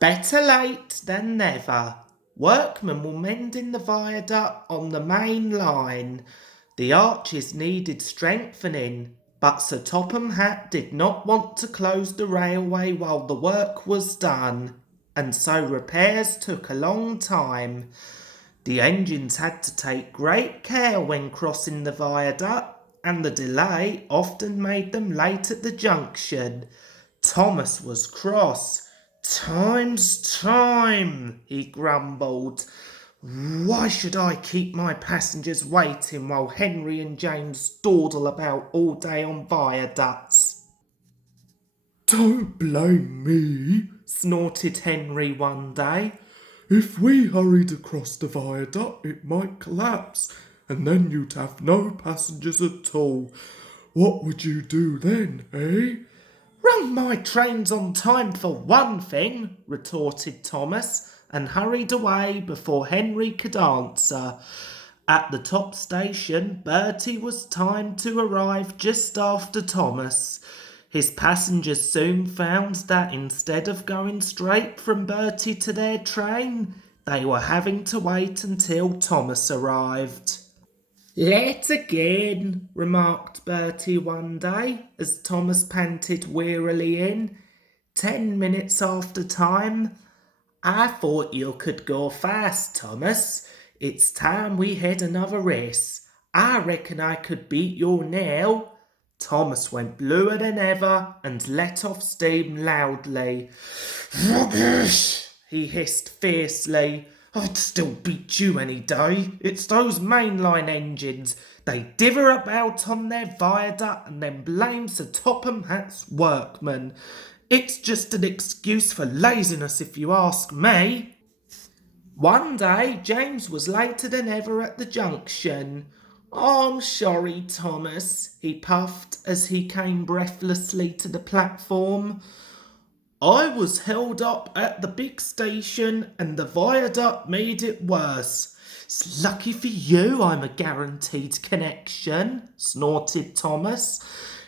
Better late than never. Workmen were mending the viaduct on the main line. The arches needed strengthening, but Sir Topham Hatt did not want to close the railway while the work was done, and so repairs took a long time. The engines had to take great care when crossing the viaduct, and the delay often made them late at the junction. Thomas was cross. "Time's time," he grumbled. "Why should I keep my passengers waiting while Henry and James dawdle about all day on viaducts?" "Don't blame me," snorted Henry one day. "If we hurried across the viaduct, it might collapse, and then you'd have no passengers at all. What would you do then, eh?" "Run my trains on time for one thing," retorted Thomas, and hurried away before Henry could answer. At the top station, Bertie was timed to arrive just after Thomas. His passengers soon found that instead of going straight from Bertie to their train, they were having to wait until Thomas arrived. "Late again," remarked Bertie one day, as Thomas panted wearily in. 10 minutes after time. "I thought you could go fast, Thomas. It's time we had another race. I reckon I could beat you now." Thomas went bluer than ever and let off steam loudly. "Rubbish!" he hissed fiercely. "I'd still beat you any day. It's those mainline engines. They dither about on their viaduct and then blame Sir Topham Hatt's workmen. It's just an excuse for laziness if you ask me." One day James was later than ever at the junction. "I'm sorry, Thomas," he puffed as he came breathlessly to the platform. "I was held up at the big station and the viaduct made it worse. It's lucky for you I'm a guaranteed connection," snorted Thomas.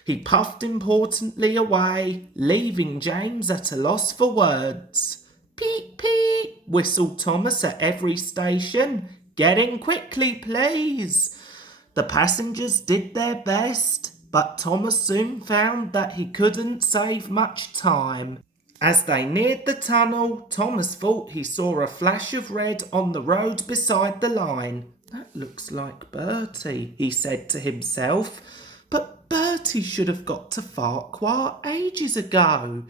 He puffed importantly away, leaving James at a loss for words. "Peep, peep," whistled Thomas at every station. "Get in quickly, please." The passengers did their best, but Thomas soon found that he couldn't save much time. As they neared the tunnel, Thomas thought he saw a flash of red on the road beside the line. "That looks like Bertie," he said to himself. "But Bertie should have got to Farquhar ages ago."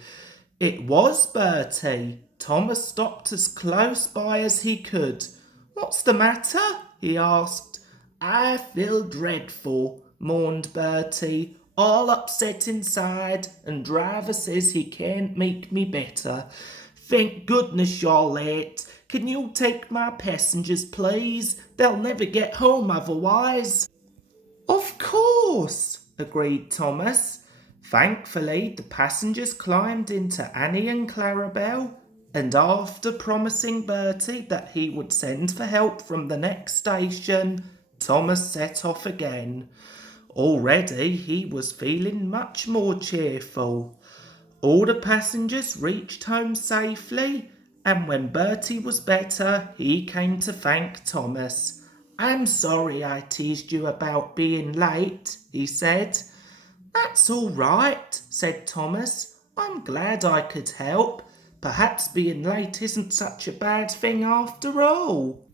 It was Bertie. Thomas stopped as close by as he could. "What's the matter?" he asked. "I feel dreadful," mourned Bertie. "All upset inside, and driver says he can't make me better. Thank goodness you're late. Can you take my passengers, please? They'll never get home otherwise." "Of course," agreed Thomas. Thankfully, the passengers climbed into Annie and Clarabel, and after promising Bertie that he would send for help from the next station, Thomas set off again. Already he was feeling much more cheerful. All the passengers reached home safely, and when Bertie was better, he came to thank Thomas. "I'm sorry I teased you about being late," he said. "That's all right," said Thomas. "I'm glad I could help. Perhaps being late isn't such a bad thing after all."